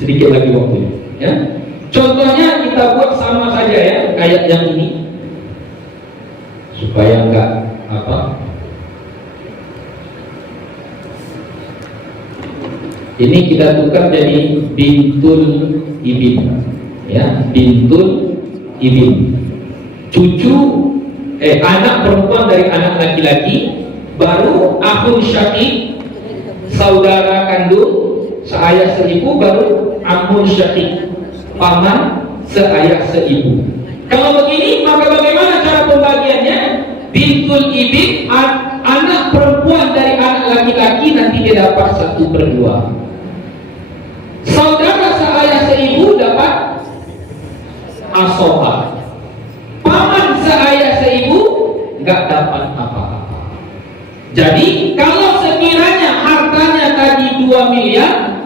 sedikit lagi waktunya. Ya, contohnya kita buat sama saja ya, kayak yang ini, supaya enggak apa. Ini kita tukar jadi bintul ibn, ya, bintul ibn, cucu anak perempuan dari anak laki-laki, baru akhun syakik, saudara kandung seayah seibu, baru amun syakik, paman seayah seibu. Kalau begini, maka bagaimana cara pembagiannya? Bintul ibn, anak perempuan dari anak laki-laki, nanti dia dapat 1/2. Saudara seayah seibu dapat asobah. Paman seayah seibu nggak dapat apa-apa. Jadi kalau sekiranya hartanya tadi 2 miliar,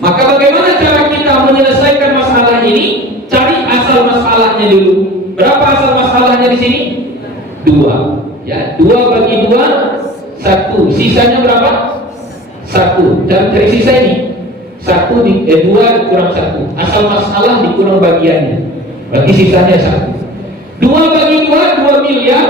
maka bagaimana cara kita menyelesaikan masalah ini? Cari asal masalahnya dulu. Berapa asal masalahnya di sini? 2. Ya, 2 bagi 2, 1. Sisanya berapa? 1. Dan dari sisa ini 2 kurang 1. Asal masalah dikurang bagiannya, berarti sisanya 1. 2 bagi 2, 2 miliar.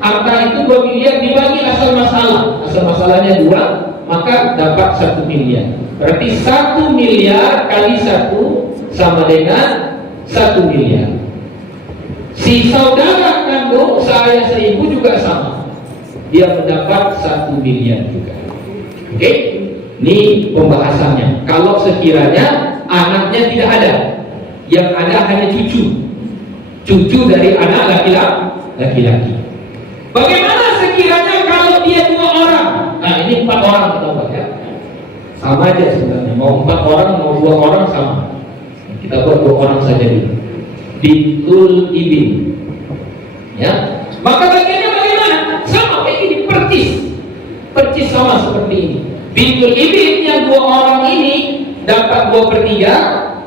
Harta itu 2 miliar dibagi asal masalah. Asal masalahnya 2, maka dapat 1 miliar. Berarti 1 miliar kali 1 sama dengan 1 miliar. Si saudara kandung seayah seibu juga sama, dia mendapat 1 miliar juga. Oke? Ini pembahasannya. Kalau sekiranya anaknya tidak ada, yang ada hanya cucu dari anak laki-laki. Bagaimana sekiranya kalau dia 2 orang? Nah, ini 4 orang kita buat ya. Sama aja sebenarnya. Mau 4 orang, mau 2 orang sama. Kita buat 2 orang saja dulu. Bintul ibn. Ya. Maka bagiannya bagaimana? Sama kayak ini, percis sama seperti ini. Bintul ibn yang 2 orang ini dapat 2/3.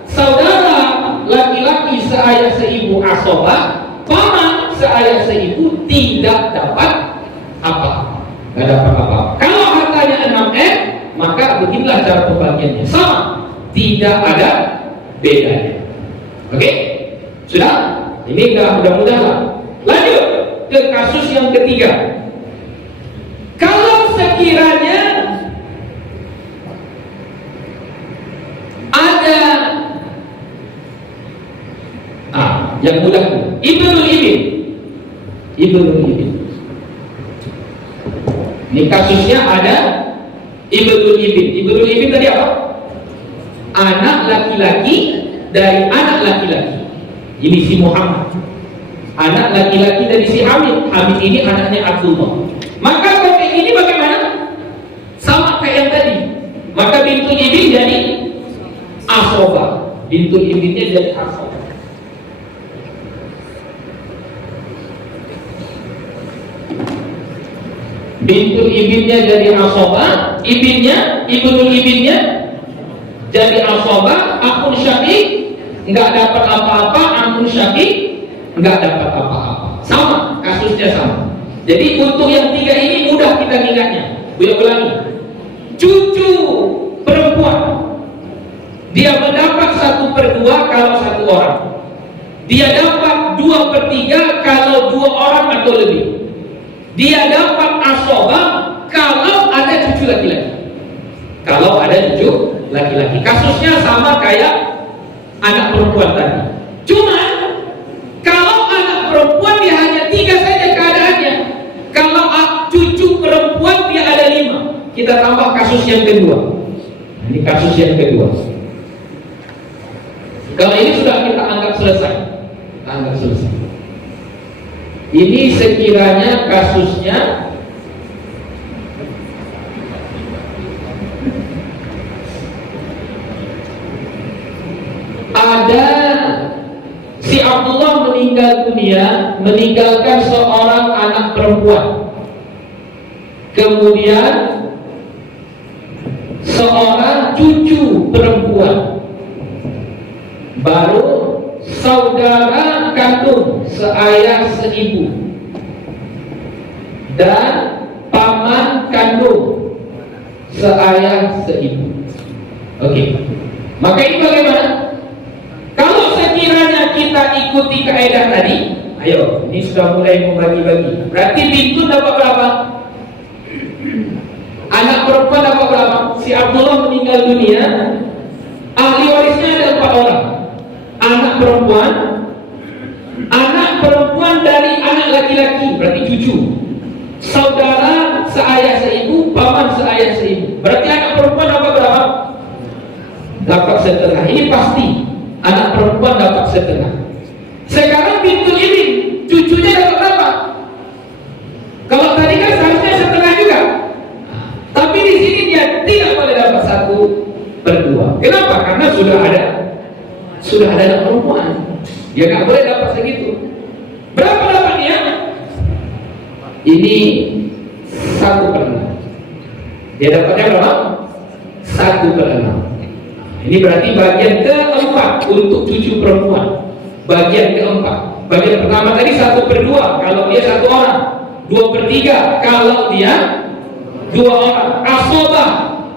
Saudara laki-laki seayah seibu asobah, paman seayah seibu tidak dapat apa-apa. Tidak dapat apa-apa. Kalau hartanya 6M, maka beginilah cara pembagiannya. Sama, tidak ada bedanya. Oke? Sudah? Ini udah mudah lah. Lanjut ke kasus yang ketiga. Kalau sekiranya ada yang mudah, ibnul ibn. Ini kasusnya ada ibnul ibn tadi apa? Anak laki-laki dari anak laki-laki. Ini si Muhammad. Anak laki-laki dari si Hamid. Hamid ini anaknya Abdullah. Maka topik ini bagaimana? Sama kayak yang tadi. Maka bintul ibn jadi asobah. Bintul ibnnya jadi asobah. Bintul ibnnya jadi asobah, ibnul ibnnya jadi asobah, akun syakik nggak dapat apa-apa, akun syakik nggak dapat apa-apa. Sama, kasusnya sama. Jadi untuk yang 3 ini mudah kita ingatnya. Ulangi. Cucu perempuan, dia mendapat 1/2 kalau 1 orang. Dia dapat 2/3 kalau 2 orang atau lebih. Dia dapat asobah kalau ada cucu laki-laki. Kasusnya sama kayak anak perempuan tadi. Cuma kalau anak perempuan dia hanya 3 saja keadaannya. Kalau cucu perempuan dia ada 5. Kita tambah kasus yang kedua. Ini kasus yang kedua. Kalau ini sudah kita anggap selesai. Ini sekiranya kasusnya ada si Abdullah meninggal dunia, meninggalkan seorang anak perempuan. Kemudian seorang cucu perempuan. baru saudara kandung seayah seibu, dan paman kandung seayah seibu. Oke. Maka ini bagaimana? Kalau sekiranya kita ikuti kaidah tadi, ayo, ini sudah mulai membagi-bagi. Berarti bintun dapat berapa? Anak perempuan dapat berapa? Si Abdullah meninggal dunia, ahli warisnya ada 4 orang. Anak perempuan dari anak laki-laki, berarti cucu. Saudara seayah seibu, paman seayah seibu. Berarti anak perempuan dapat berapa? Dapat setengah. Ini pasti anak perempuan dapat setengah. Sekarang bintul ini cucunya dapat berapa? Kalau tadi kan seharusnya setengah juga, tapi di sini dia tidak boleh dapat 1/2. Kenapa? Karena sudah ada anak perempuan. Dia nggak boleh dapat segitu. Berapa dapatnya? Ini 1/6. Dia dapatnya berapa? 1/6. Ini berarti bagian keempat untuk cucu perempuan. Bagian keempat. Bagian pertama tadi 1/2 kalau dia 1 orang. 2/3 kalau dia 2 orang. Asobah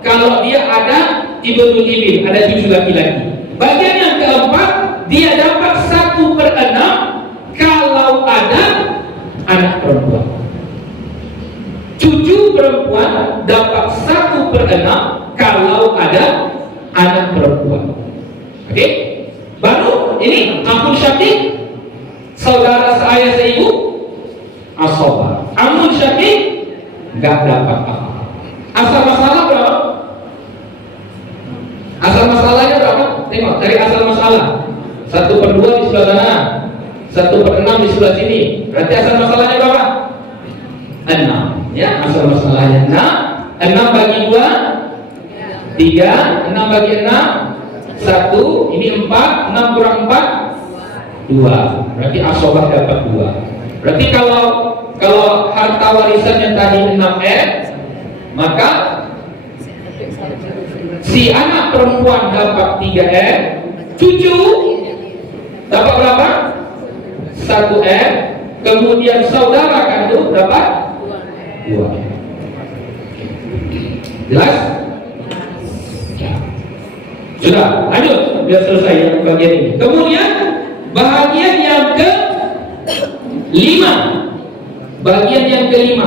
kalau dia ada ibnul ibil, ada cucu laki-laki. Bagian yang keempat, dia dapat 1/6 kalau ada anak perempuan. Cucu perempuan dapat 1/6 kalau ada anak perempuan. Oke? Baru ini amun syakik, saudara seayah seibu, asobah. Amun syakik nggak dapat apa. Asal masalah berapa? Asal masalahnya berapa? Tengok, cari asal masalah. 1/2 di sebelah sana, 1/6 di sebelah sini. Berarti asal masalahnya berapa? 6. Ya, asal masalahnya 6. 6 bagi 2, 3. 6 bagi 6, 1. Ini 4. 6 kurang 4, 2. Berarti asobah dapat 2. Berarti kalau harta warisannya tadi 6M, maka si anak perempuan dapat 3M, cucu dapat berapa? 1M, kemudian saudara kandung dapat 2M. Jelas? Sudah, lanjut. Biar selesai yang bagian ini. Kemudian bagian yang ke-5. Bagian yang ke-5.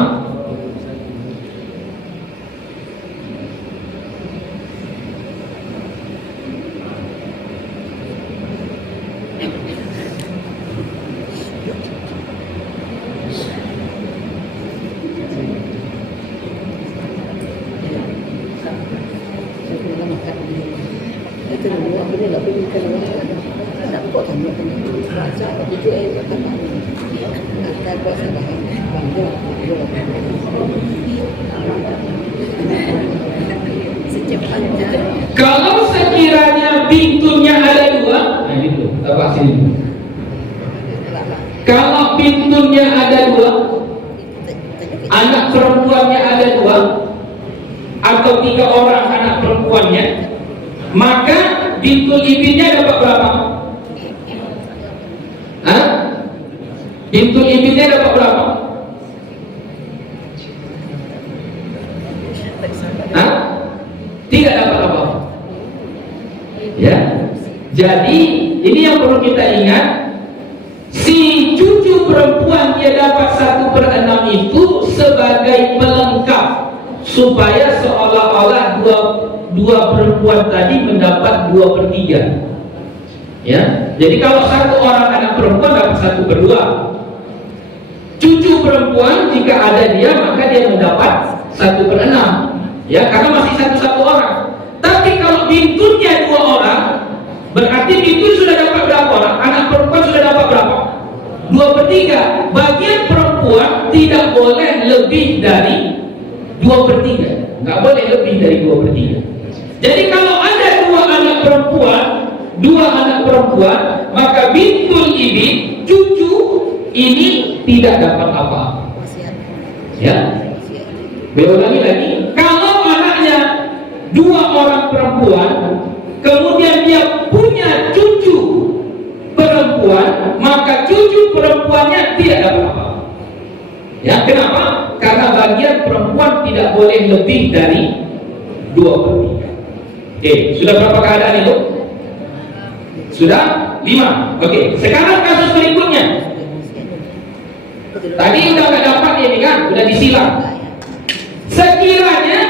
Kalau sekiranya pintunya ada 2, nah gitu, apa sini? Kalau pintunya ada 2, anak perempuannya ada 2, atau 3 orang anak perempuannya, maka bintul ibilnya dapat berapa? Hah? Bintul ibilnya dapat berapa? Hah? Tidak dapat apa? Ya. Jadi ini yang perlu kita ingat. Si cucu perempuan dia dapat 1/6 itu sebagai pelengkap, supaya seolah-olah dua perempuan tadi mendapat 2/3. Ya. Jadi kalau 1 orang anak perempuan dapat 1/2. Cucu perempuan jika ada dia, maka dia mendapat 1/6. Ya, karena masih satu orang. Tapi kalau bintunya 2 orang, berarti bintun sudah dapat berapa orang? Anak perempuan sudah dapat berapa? 2/3. Bagian perempuan tidak boleh lebih dari 2/3. Nggak boleh lebih dari 2/3. Jadi kalau ada 2 anak perempuan, maka bintul ibi, cucu ini tidak dapat apa-apa. Ya. Berulangi lagi. Kalau anaknya 2 orang perempuan, kemudian dia punya cucu maka cucu perempuannya tidak dapat apa-apa. Ya, kenapa? Karena bagian perempuan tidak boleh lebih dari 2/3. Oke, sudah berapa keadaan itu? Sudah 5. Oke, sekarang kasus berikutnya. Tadi udah nggak dapat ini kan, udah disilang. Sekiranya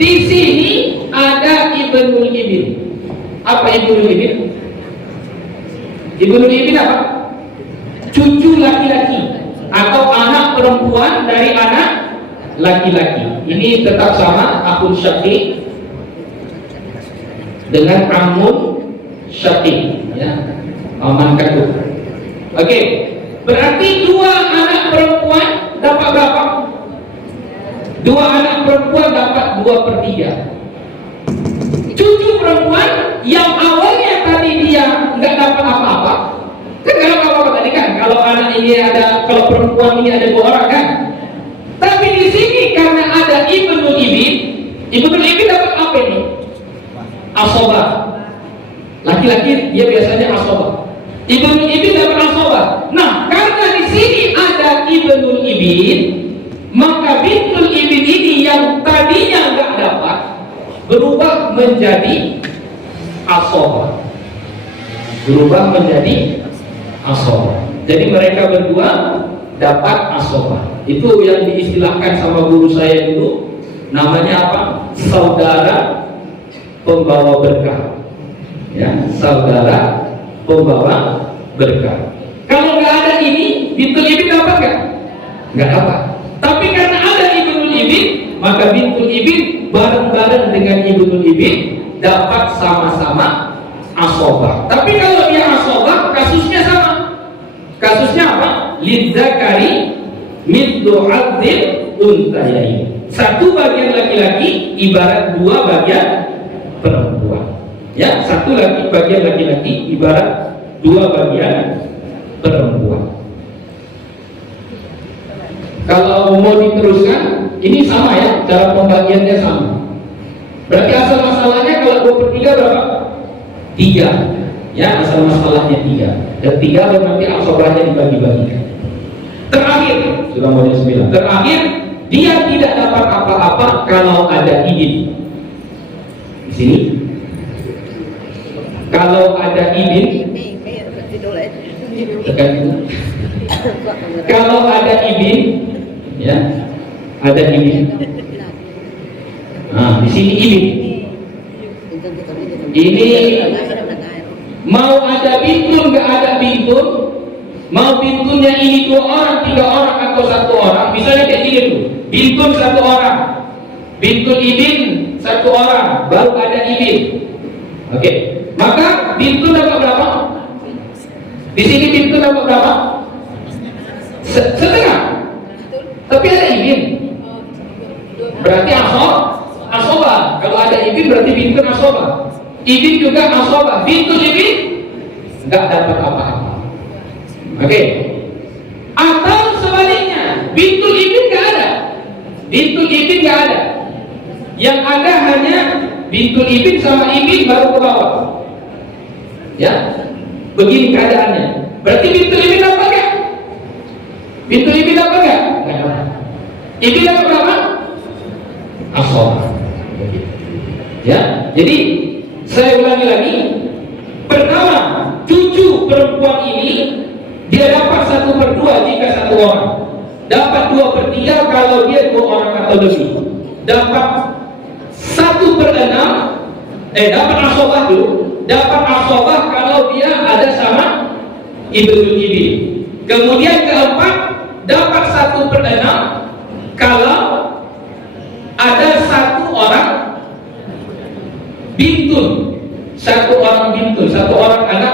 di sini ada ibnul ibn. Apa ibnul ibn? Ibnul ibn apa? Cucu laki-laki atau anak perempuan dari anak laki-laki. Ini tetap sama akun syakik dengan amun syakik, ya, aman kandung. Oke, berarti 2 anak perempuan dapat berapa? 2 anak perempuan dapat 2/3. Cucu perempuan yang awalnya tadi dia nggak dapat apa-apa, kan nggak dapat apa-apa tadi kan? Kalau anak ini ada, kalau perempuan ini ada 2 orang kan? Tapi di sini karena ada ibnul ibn dapat apa ini? Asobah. Laki-laki dia biasanya asobah. Ibnul ibn dapat asobah. Nah, karena di sini ada ibnul ibn, maka bintul ibn ini yang tadinya nggak dapat berubah menjadi asobah. Berubah menjadi asobah. Jadi mereka berdua dapat asobah. Itu yang diistilahkan sama guru saya dulu, namanya apa? Saudara pembawa berkah. Ya, saudara pembawa berkah. Kalau nggak ada ini, bintul ibn dapat nggak? Nggak dapat. Tapi karena ada ibnul ibn, maka bintul ibn bareng-bareng dengan ibnul ibn dapat sama-sama asobah. Tapi kalau dia asobah, kasusnya sama. Kasusnya apa? Lidzakari mithlu hadzil untayain. 1 bagian laki-laki ibarat 2 bagian perempuan. Ya, 1 bagian laki-laki ibarat 2 bagian perempuan. Kalau mau diteruskan, ini sama ya, cara pembagiannya sama. Berarti asal masalahnya kalau 2/3 berapa? 3. Ya, asal masalahnya 3. Dan 3 baru nanti asobahnya dibagi-bagikan. Terakhir, sudah mau 9. Terakhir, dia tidak dapat apa-apa kalau ada izin. Di sini, kalau ada izin, kalau ada izin, ya, ada izin. Nah, di sini izin. Ini mau ada bintun, nggak ada bintun, mau bintunnya ini 2 orang, 3 orang atau 1 orang, misalnya kayak gini tuh, bintun 1 orang, bintun ibin 1 orang, baru ada ibin. Oke, maka bintun dapat berapa? Di sini bintun dapat berapa? Setengah. Tapi ada ibin, berarti asobah. Kalau ada ibin berarti bintun asobah. Ibin juga asobah. Bintun ibin nggak dapat apa-apa. Oke. Atau sebaliknya, bintul ibin nggak ada. Bintul ibin nggak ada. Yang ada hanya bintul ibin sama ibin baru ke bawah. Ya, begini keadaannya. Berarti bintul ibin dapat nggak? Bintul ibin dapat nggak? Nggak dapat. Ibin dapat berapa? Asobah. Ya, jadi saya ulangi lagi. Pertama, cucu perempuan ini dia dapat 1/2 jika 1 orang, dapat 2/3 kalau dia 2 orang atau lebih, dapat 1/6, dapat asobah dulu, dapat asobah kalau dia ada sama ibnul ibn. Kemudian keempat, dapat 1/6 kalau ada 1 orang bintun, 1 orang bintun, 1 orang anak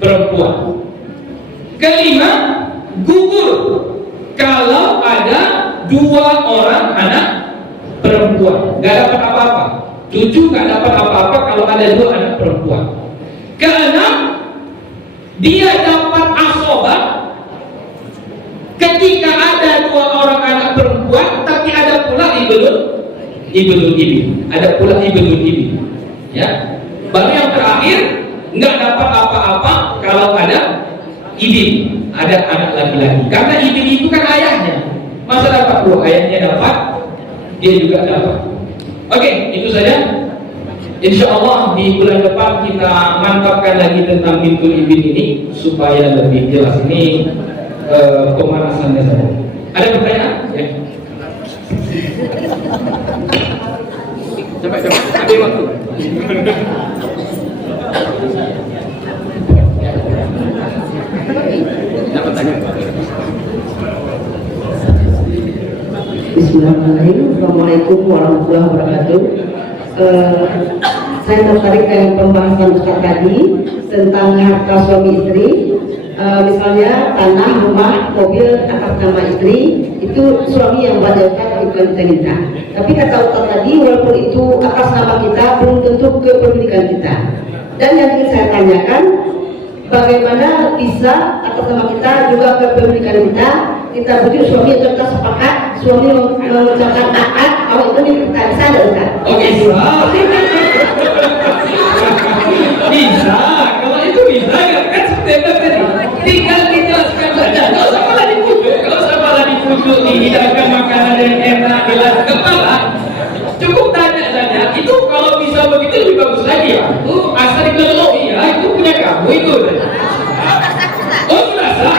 perempuan. Kelima, gugur kalau ada 2 orang anak perempuan, nggak dapat apa-apa. Cucu nggak dapat apa-apa kalau ada 2 anak perempuan. Keenam, dia dapat asobah ketika ada 2 orang anak perempuan, tapi ada pula ibnul ibn, ada pula ibnul ibn. Ya, baru yang terakhir nggak dapat apa-apa kalau ada ibin, ada anak laki-laki. Karena ibin itu kan ayahnya. Masa dapat bro, ayahnya dapat, dia juga dapat. Oke, itu saja. Insya Allah di bulan depan kita mantapkan lagi tentang bintul ibin ini supaya lebih jelas. Ini pemanasannya saja. Ada pertanyaan? Ya. Coba ambil waktu. Dapat tanya. Bismillahirrahmanirrahim. Assalamualaikum warahmatullahi wabarakatuh. Saya tertarik dengan pembahasan Ustaz tadi tentang harta suami istri. Misalnya tanah, rumah, mobil atas nama istri itu suami yang wajibkan bukan kita. Tapi kata Ustaz tadi walaupun itu atas nama kita belum tentu kepemilikan kita. Dan yang ingin saya tanyakan, bagaimana bisa atas nama kita juga kepemilikan kita bujuk suami atau kita sepakat suami mengucapkan akad kalau itu milik kita, bisa ada Ustaz? Oke, bisa, kalau itu bisa kan seperti tadi. Tinggal dijelaskan saja, nggak usah malah dipujuk, nggak usah malah dipujuk, dihidangkan makanan yang enak, gelas kepala. Cukup tanya saja, itu kalau bisa begitu lebih bagus lagi ya. Asal dikelok, iya itu punya kamu itu. Oh sudah sah,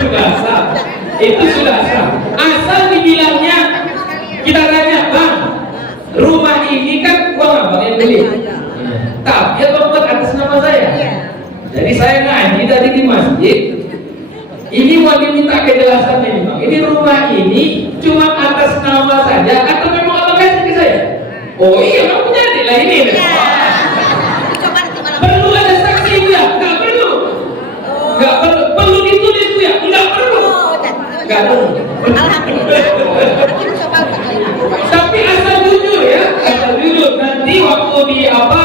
sudah sah, itu sudah sah. Asal dibilangnya, kita tanya bang, rumah ini kan gua abang yang beli. Tapi ya buat atas nama saya. Jadi saya ngaji tadi di masjid. Ini mau diminta kejelasannya nih bang. Ini rumah ini cuma atas nama saja atau memang abang kasih ke saya? Oh iya, kamu jadi lah ini. Perlu ada saksi ya? Nggak perlu. Nggak perlu. Perlu ditulis ya? Nggak perlu. Nggak perlu. Tapi asal jujur ya, asal jujur. Nanti waktu di apa?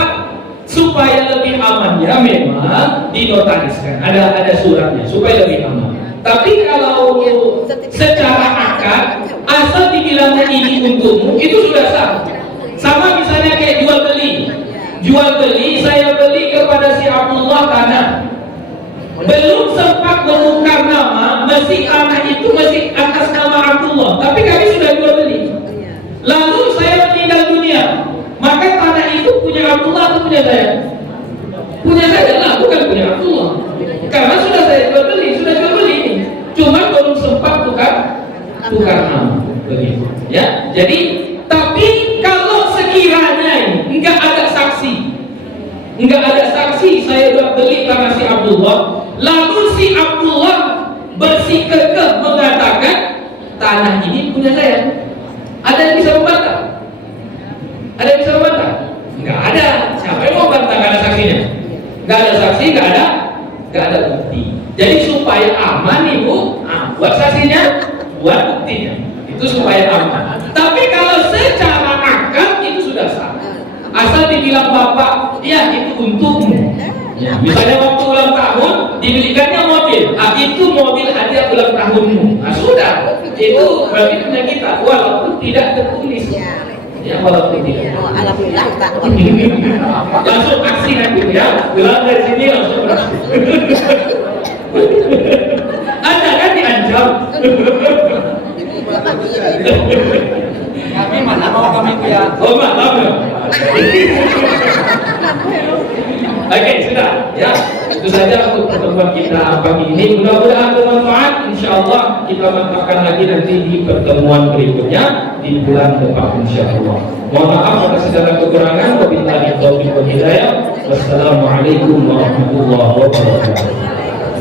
Supaya lebih aman ya memang dinotariskan, ada suratnya supaya lebih aman. Tapi kalau secara akad asal dibilangnya ini untukmu itu sudah sah. Sama misalnya kayak jual beli saya beli kepada si Abdullah tanah, belum sempat menukar nama, masih tanah itu masih atas nama Abdullah, tapi kami sudah jual beli. Lalu saya meninggal dunia, maka tanah itu punya Abdullah atau punya saya? Punya saya lah, bukan punya Abdullah. Karena sudah saya jual beli ini. Cuma belum sempat tukar nama. Begitu. Ya. Jadi, tapi kalau sekiranya enggak ada saksi, saya sudah beli tanah si Abdullah, lalu si Abdullah bersikukuh mengatakan tanah ini punya saya. Ada yang bisa membantah? Ada yang bisa membantah? Enggak ada. Siapa yang mau bantah? Enggak ada saksinya. Enggak ada saksi, enggak ada bukti. Jadi supaya aman ibu, buat saksinya, buat buktinya. Itu supaya aman. Tapi kalau secara akad itu sudah sah. Asal dibilang bapak, ya itu untukmu. Ya, misalnya waktu ulang tahun dibelikannya mobil, itu mobil hadiah ulang tahunmu. Nah sudah, itu berarti punya kita, walaupun tidak tertulis. Ya walaupun tidak. Oh, alhamdulillah Pak. Langsung aksi nanti ya, pulang dari sini langsung. Anda kan diancam. Kami mana mau kami ya? Oh maaf ya. Oke, sudah ya. Itu saja untuk pertemuan kita pagi ini. Mudah-mudahan bermanfaat. Insyaallah kita mantapkan lagi nanti di pertemuan berikutnya di bulan depan insyaallah. Mohon maaf atas segala kekurangan. Wabillahi taufiq wal hidayah. Wassalamualaikum warahmatullahi wabarakatuh.